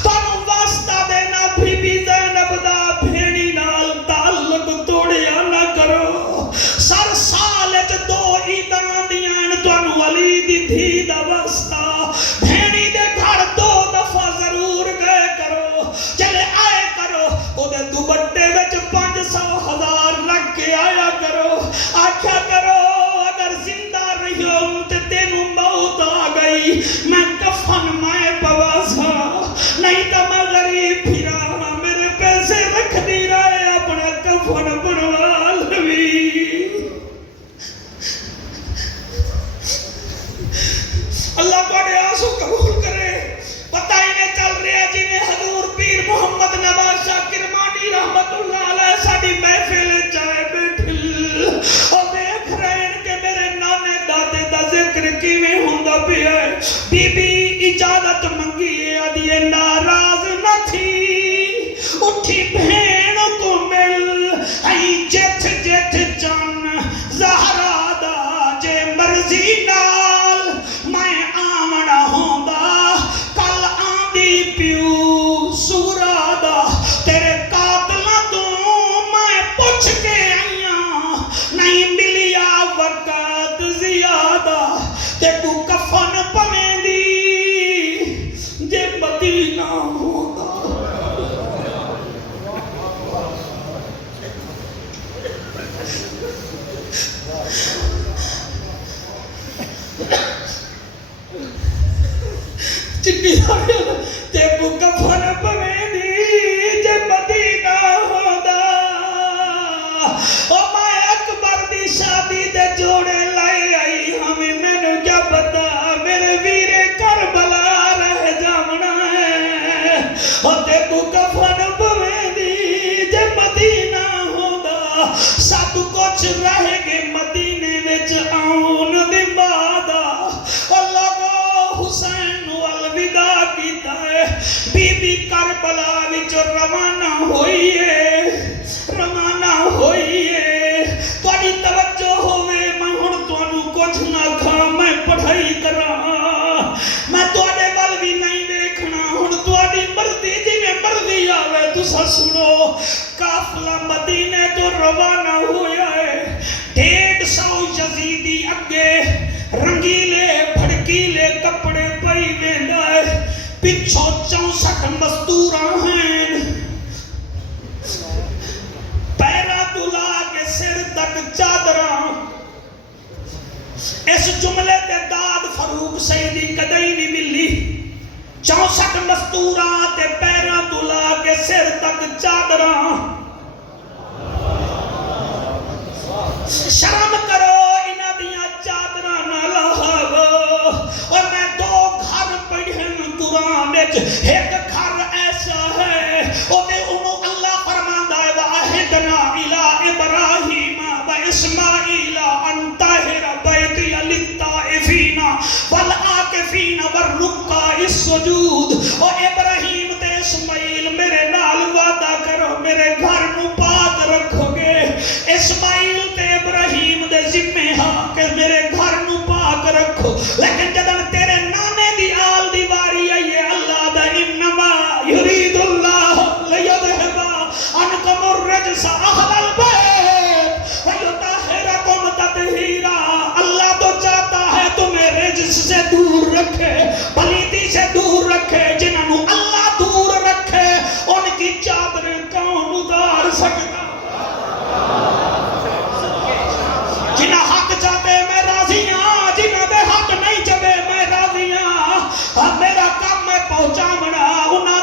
تانوں واسطہ دینا بھی زینب دا بھینی نال تعلق توڑیا نہ کرو سر سالت 2 عیداں دیاں تانوں علی دی دھی دا واسطہ بھینی دے گھر 2 دفعہ ضرور گئے کرو چلے آئے کرو او دے دوبٹے وچ 500,000 رکھ کے آیا کرو آکھیا کرو اگر زندہ رہیوں تے تینوں موت آ گئی میں کفن میں پواسا نہیں تو میں غریب پھرا میرے پیسے رکھ دی رہے اپنا کفن بنوا لوی اللہ کو آنسو قبول کرے پتہ ہی نہیں چل رہا جی میں حضور پیر محمد نواز شاہ کرمانی رحمت اللہ علیہ ساڑی محفل چاہے بیٹھل اور دیکھ رہے ہیں کہ میرے نانے دادے دا ذکر کی میں ہوندہ بھی ہے بی بی اجازت منگی ہے ادھیے ناراض نہ تھی اٹھی بھین کو مل ای جت جت جان زہرا دا جے مرضی نال میں آمنا ہوندہ کل آندی پیو سورا دا تیرے قاتلہ تو میں پوچھ کے آئیاں نہیں ملیا وقت زیادہ تے کو کفن پمیں دی جے مدینہ ہوگا چٹی تے کو کفن پمیں دی جے مدینہ ہوگا او میں اکبر دی شادی دے جوڑے لائے آئی ہمیں میں نے کیا پتا میرے ویرے کربلا رہ جامنا ہے اور تے کو کفن پمیں دی جے مدینہ ہوگا سب کچھ رہ گے مدینے وچ آن دی بادا اللہ کو حسین والوداع کیتا ہے بی بی کربلا وچ روانہ ہوئی ہے توڑی توجہ ہوئے میں ہن توانو کچھ نہ کھا میں پڑھائی کراں میں توڑے بل بھی نہیں دیکھنا ہن توڑی مرضی جی میں مرضی آوے تسا سنو قافلہ مدینے تو روانہ ہوا ہے 150 یزیدی اگے رنگیلے بھڑکیلے کپڑے پئی ویندا ہے پچھو 64 مزدوراں ہیں پیرا دلا کے سر تک چادراں اس جملے تے داد فاروق سیدی کدئی نہیں ملی 64 مزدوراں تے پیرا دلا کے سر تک چادراں شرم کرو انہاں دیاں چادراں نہ لاؤ اور میں 2 گھر پڑھن قرآن وچ ایک گھر ایسا ہے او تے انہوں اللہ فرماندا ہے وَأَهِدْنَا إِلَىٰ إِبْرَاهِيمَ وَإِسْمَاعِيلَ أَن طَهِّرَ بَيْتِيَ لِلطَّائِفِينَ وَالْعَاكِفِينَ وَالرُّكَّعِ السُّجُودِ او ابراہیم تے اسماعیل میرے نال وعدہ کرو میرے گھر نو پاک رکھو گے اسماعیل تے ابراہیم دے ذمہ ہاں کہ میرے گھر نو پاک رکھو لیکن جدن تیرے نانے دی آل دی واری آئیے اللہ دا انما یرید اللہ لیذہب عنکم الرجس اہل البیت ویطہرکم تطہیرا اللہ تو چاہتا ہے تمہیں رجس سے دور رکھے پلیتی سے دور رکھے جنہوں اللہ دور رکھے ان کی چادر کون اتار سکتا جنہ حق چاہتے میں راضی ہاں جنہ دے حق نہیں چاہتے میں راضی ہاں میرا کام میں پہنچا منا انہاں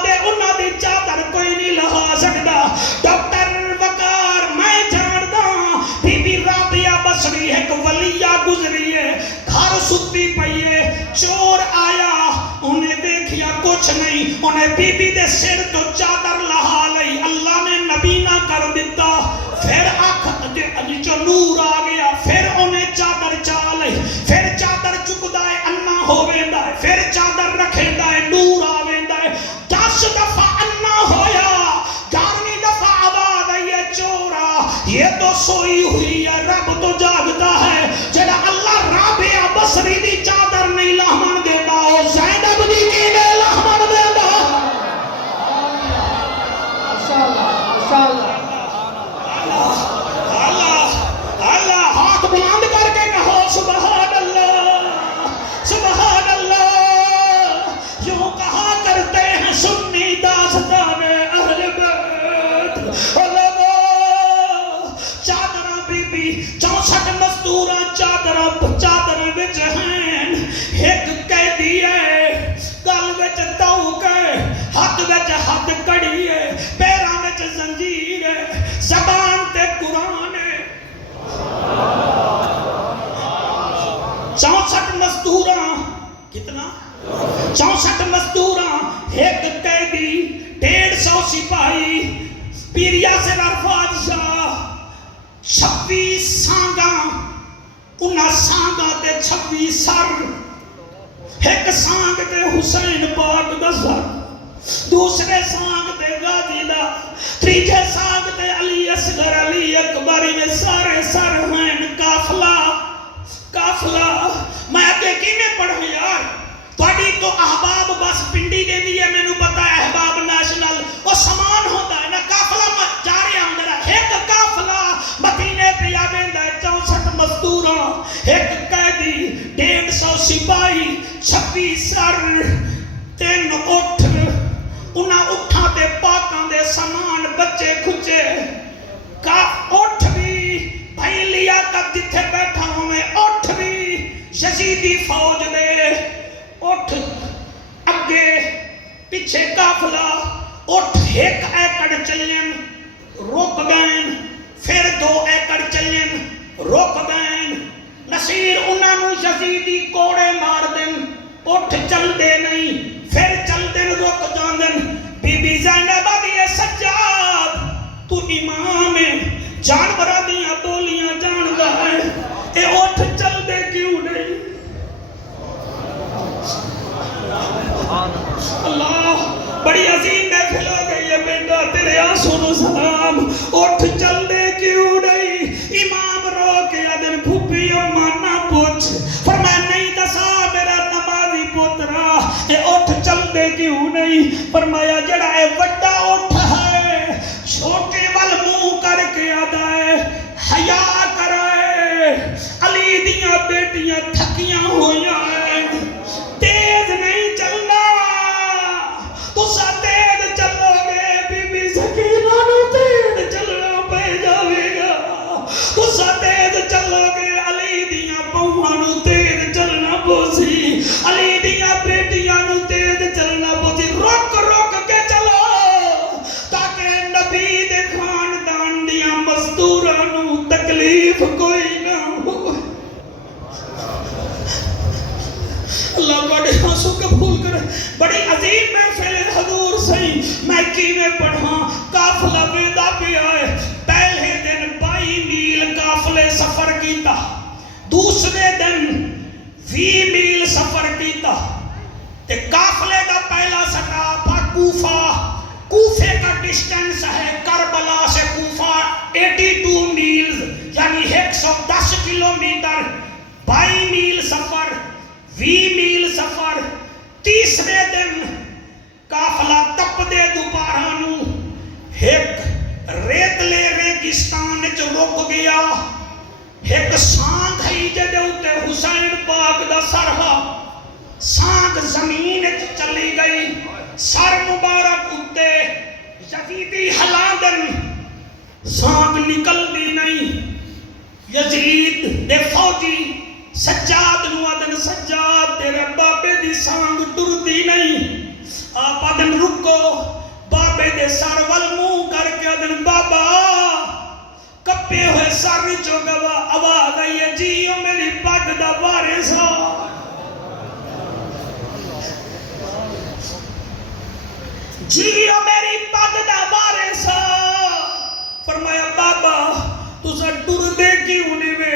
نہیں انہیں بی بی دے سر تو چادر لہا لئی اللہ نے نبی نہ کر دیتا پھر آنکھ جو نور آ گیا پھر انہیں چادر چا لئی پھر چادر چکدا ہے انا ہو ویندا ہے پھر چادر رکھیندا ہے نور آ ویندا ہے 10 دفعہ انا ہویا 11ویں دفعہ آواز آئی ہے چورا یہ تو سوئی ہوئی ہے رب تو جاگتا ہے جڑا اللہ رابعہ بصری دی چادر نہیں لہمن دیتا او زینب دی کیویں لہمن دیندا ماشاءاللہ اللہ ہاتھ بلند کر کے کہو سبحان اللہ یوں کہا کرتے ہیں سنی داستان اہل بیت چادر بی بی 64 مزدوراں چادر وچ ہیں ایک قیدی ہے گل وچ تو کے ہاتھ وچ ہاتھ کڑی ہے پیراں وچ زنجیر ہے زبان تے قرآن ہے 64 مزدوراں کتنا 64 مزدوراں ایک قیدی 150 سپاہی پیر یاسر عرفات شاہ 26 سانگاں انہاں سانگاں تے 26 سر ایک سانگ تے حسین پاک دا سر دوسرے سانگ تے غازی دا تیجے سانگ تے علی اصغر علی اکبر میں سارے سر ہیں قافلہ میں اگے کیویں پڑھوں یار تھوڑی تو احباب بس پنڈی دے دی ہے میں نو پتا ہے احباب نیشنل وہ سامان ہوتا ہے نا قافلہ جا رہے ہیں میرا ایک قافلہ مدینے پہ آویندا ہے 64 مزدوراں ایک قیدی 150 سپاہی 26 سر 3 اٹھ انہاں اٹھاں تے پاکاں دے سامان بچے کھچے کا اٹھ بھی بھائی لیاقت جتھے بیٹھا ہوئے اٹھ بھی یزیدی فوج دے اٹھ اگے پیچھے قافلہ اٹھ 1 ایکڑ چلین رک گئن پھر 2 ایکڑ چلین رک گئن نصیر انہاں نو یزیدی کوڑے مار دین اٹھ چل دے نہیں پھر چل دین رک جاندن بی بی زینب آگئی سجاد تو امام ہے جانورہ دیاں بولیاں جاندہ ہے اے اٹھ چل دے کیوں نہیں اللہ بڑی عظیم محفل ہو گئی ہے بیٹا تیرے آنسوں نو سلام اٹھ چل دے کیوں نہیں امام رو کے ادن پھوپی اماں نہ پوچھ فرمایا نہیں دسا میرا نمازی پوترا اے اٹھ چل دے کیوں نہیں فرمایا جڑا اے وڈا اٹھ ہے چھوٹے وال منہ کر کے آدھا ہے حیا کرائے علی دیاں بیٹیاں تھکیاں ہویاں ہیں تیز نہیں چلنا تسا تیز چلو گے بی بی سکینہ نو تیز چلنا پہ جاوے گا تسا تیز چلو گے علی دیاں پہواں نو تیز چلنا پوسی علی دیاں بیٹیاں نو تیز چلنا پوسی رک کے چلو تاکہ نبی دے خاندان دیاں مزدوراں نو تکلیف کوئی نہ ہو اللہ بڑے آنسو قبول کرے بڑی عظیم محفل حضور سہی میں کیویں پڑھاں قافلہ ویندا پیا ہے پہلے دن 22 میل قافلے سفر کیتا دوسرے دن 20 میل سفر کیتا تے قافلے دا پہلا سٹاپ کوفے کا ڈسٹنس ہے کربلا سے کوفہ 82 میلز یعنی 110 کلومیٹر 22 میل سفر 20 میل سفر تیسرے دن قافلہ تپ دے دوبارہ نو ایک ریتلے ریگستان جو رک گیا ایک سانگ ہے جدے اتے حسین پاک دا سرہا سانگ زمین چلی گئی سر مبارک اتے یزیدی حلادن سانگ نکل دی نہیں یزید دے فوجی سجاد نو آدن سجاد تیرے بابے دی سانگ ٹردی نہیں آپ آدن رکو بابے دے سر والمو کر کے آدن بابا کپے ہوئے سر چو گوا آواز آئی ہے جیو میری پگ دا وارثا جیو میری پگ دا وارث فرمایا بابا تسا ٹر دے کیوں نہیں وے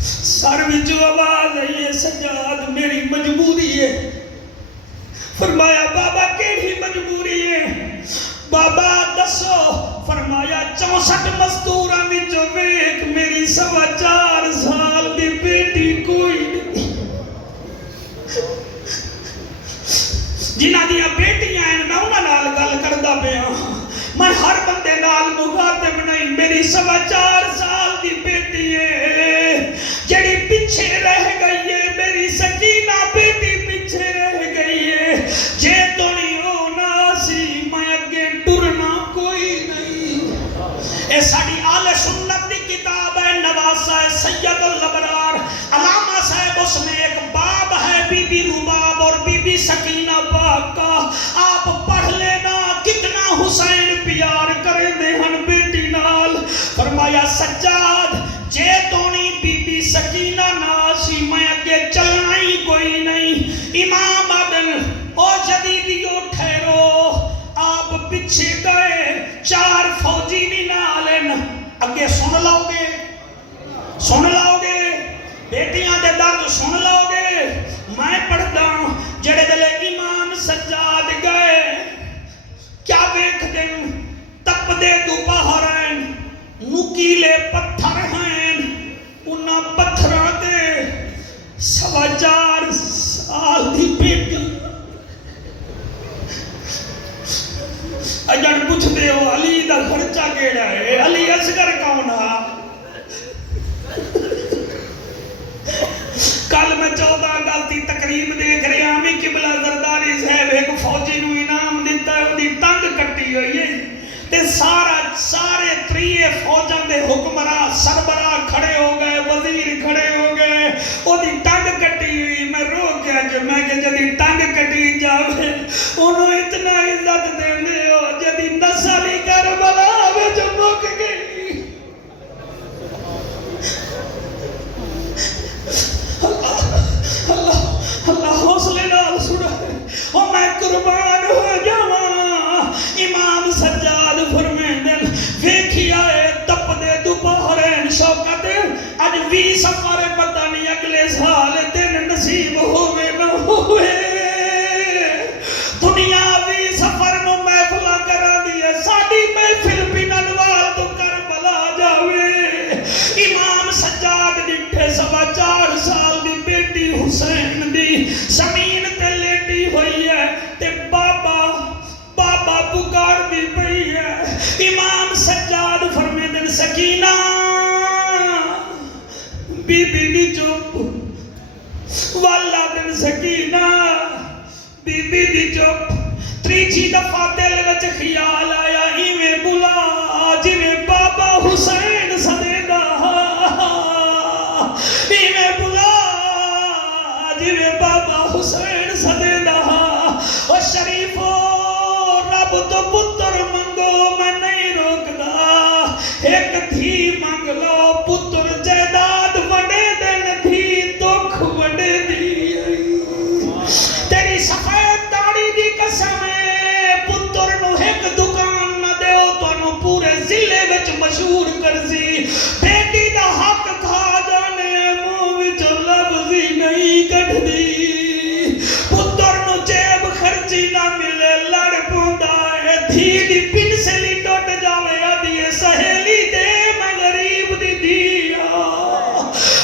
سر وچ آواز آئی ہے سجاد میری مجبوری ہے فرمایا بابا کیڑی مجبوری ہے بابا دسو فرمایا 64 مزدوراں وچوں ویکھ میری 4.25 سال دی بیٹی کوئی نہیں جنہاں دیاں بیٹیاں ہیں میں انہاں نال گل کردا پیا میں ہر بندے نال مخاطب نہیں میری 4.25 سال دی بیٹی ہے جڑی پیچھے رہ گئی ہے میری سکینہ بیٹی پیچھے رہ گئی ہے جے تو نہیں ہونا سی میں اگے ٹرنا کوئی نہیں اے ساڈی آل سنت دی کتاب ہے نواسہ سید الابرار علامہ صاحب اس میں ایک باب ہے بی بی رباب اور بی بی سکینہ پاک کا آپ پڑھ لینا کتنا حسین پیار کریں دے ہن بیٹی نال فرمایا سجاد جے تونی بی بی سکینہ ناسی میں اگے چلنا ہی کوئی نہیں امام عدل او جدیدیو ٹھہرو آپ پیچھے گئے 4 فوجی بھی نالن اگے سن لاؤ گے بیٹیاں دے درد سن لاؤ گے میں پڑھدا جڑے دلے امام سجاد گئے کیا دیکھ دیں تپ دے دوپہر ہیں نکیلے پتھر ہیں انہاں پتھراں دے 4.25 سال دی بیٹی اجڑ پوچھ دے ہو علی دا خرچہ کیڑا ہے علی اصغر کون ہے کل میں 14 اگست کی تقریب دیکھ رہا میں قبلہ زرداری صاحب ایک فوجی نو انعام دیتا ہے وہ ٹنگ کٹی ہوئی ہے تے سارے 3 فوجاں دے حکمراں سربراہ کھڑے ہو گئے وزیر کھڑے ہو گئے وہ ٹنگ کٹی ہوئی میں رو گیا کہ میں کہ جدی ٹنگ کٹی جاوے انہوں اتنا عزت دیندے ہو جدی نسلی کربلا وچ مک گئی اللہ حوصلے نال سنا او میں قربان ہو جاواں امام سجاد فرمیندن ویکھیا اے تپ دے دوپہریں شوکت اج 20 سفر پتہ نہیں اگلے سال دن نصیب ہوے نہ ہوے دنیا 20 سفر نو محفل کراں دی ساڈی محفل بننوال تو کربلا جاوے امام سجاد ڈٹھے 4.25 سال دی بیٹی حسین دی زمین تے لیٹی ہوئی ہے تے بابا پکار دی پئی ہے امام سجاد فرمیندن سکینہ بی بی دی چپ والا دن سکینہ بی بی دی چپ تریجی دفعہ دل وچ خیال آیا ایویں بلا جویں بابا حسین سدیندا ایویں بلا جویں بابا حسین سدیندا او شریفو رب تو پتر منگو میں نہیں روکدا ایک دھی منگ لو پتر جائیداد وڈے دن دھی دکھ وڈے دی تیری سفید داڑھی دی قسم ہے پتر نو ایک دکان نہ دیو تو پورے ضلع وچ مشہور کرسی بیٹی دا حق کھا جانے منہ وچ لفظ ہی نہیں کڈھدی پتر نو جیب خرچی نہ ملے لڑ پوندا ہے دھی دی پنسلی ٹوٹ جاوے آدھی سہیلی دے میں غریب دی دیا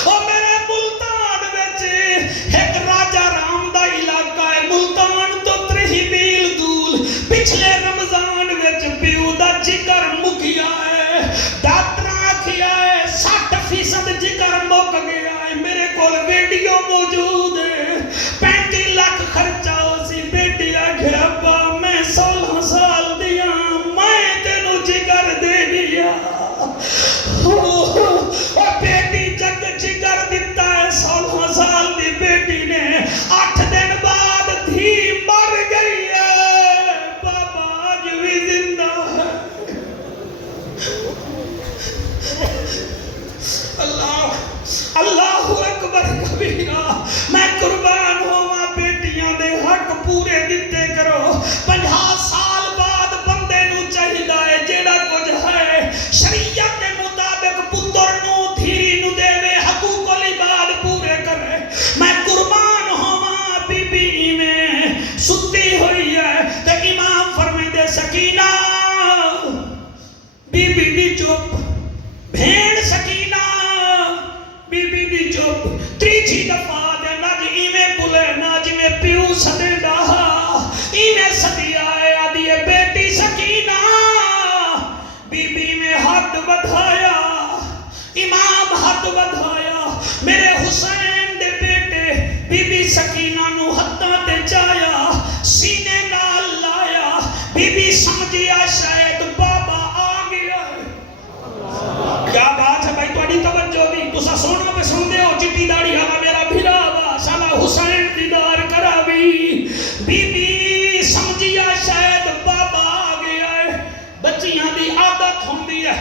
او میرے ملتان وچ ایک راجہ رام دا علاقہ ہے ملتان تو 3 میل دور پچھلے رمضان وچ پیو دا جگر مکیا ہے ڈاکٹر آکھیا ہے 60% جگر مک گیا ہے میرے کول ویڈیو موجود ہے 35 لاکھ خرچہ اسی بیٹی آکھے ابا میں 16 سال دیا میں تینوں جگر دے دیا اور بیٹی جگ جگر دیتا ہے 16 سال دی بیٹی نے 8 دن بعد دھی مر گئی ہے بابا سکینہ بی بی دی چپ بھین سکینہ بی بی دی چپ تریچی دفعہ دے نج ایمیں بلے نج میں پیو سدے ڈاہا ایمیں سدی آئے آدھیے بیٹی سکینہ بی بی میں ہاتھ بدھایا امام ہاتھ بدھایا میرے حسین دے بیٹے بی بی سکینہ نو ہتھاں تے چایا سینے نال لایا بی بی سمجھیا شاید بابا آ گیا ہے کیا بات ہے بھائی تھوڑی توجہ نہیں تسا سونا پہ سن دے ہو چٹی داڑھی ہاں میرا بھیرا وا شالا حسین دیدار کرا بھی بی بی سمجھیا شاید بابا آ گیا ہے بچیاں دی عادت ہوندی ہے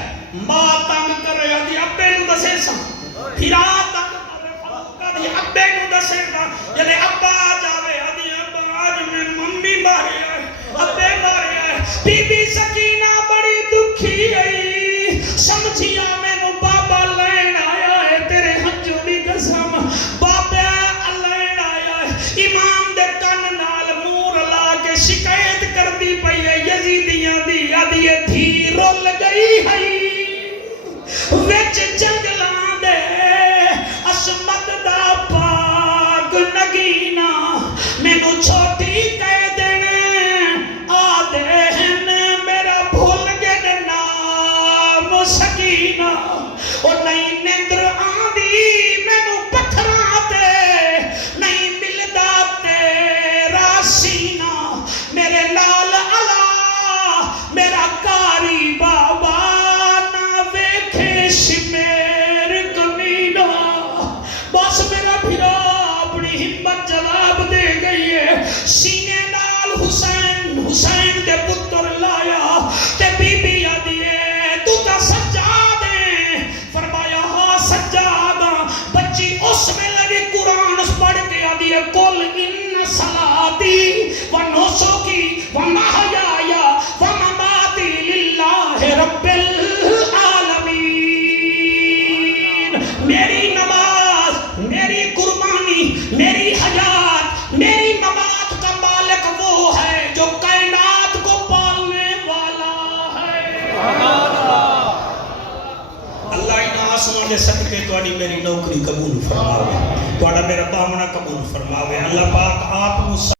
ماں تنگ کرے آدھی ابے نو دسے سا پھرا تنگ کرے فلوکا دی ابے نو دسے سا جلے ابا جاوے آدھی ابا آج میں ممی مارے آئے ابے مارے آئے بی بی سکینہ بڑی دکھی ہے سمجھیا میں نو بابا لین آیا ہے تیرے ہنجو دی قسم بابا لین آیا ہے امام دے کن نال مور لا کے شکایت کر دی پئی ہے یزیدیاں دی آدھی تھی رول گئی ہے وچ جنگلاں دے عصمت دا پاک نگینا مینوں چھوٹی کہہ دینے آدھے ہن میرا بھول گئے نام سکینہ او نہیں نیندر آندی مینوں پتھراں تے نہیں ملدا تیرا سینہ میرے نال علا میرا کاری بابا شمیر کمینہ بس میرا بھیرا اپنی ہمت جواب دے گئی ہے سینے نال حسین دے پتر لایا تے بی بی آدھیے تو تا سجاد ہے فرمایا ہاں سجاد بچی اس میں لگے قرآن پڑھ کے آدھیے قل ان صلاتی و نسکی و محیایا و مماتی للہ رب میری نماز میری قربانی میری حیات میری ممات کا مالک وہ ہے جو کائنات کو پالنے والا ہے اللہ انہاں آسمان دے صدقے تواڈی میری نوکری قبول فرماوے تواڈا میرا بامنا قبول فرماوے اللہ پاک آپ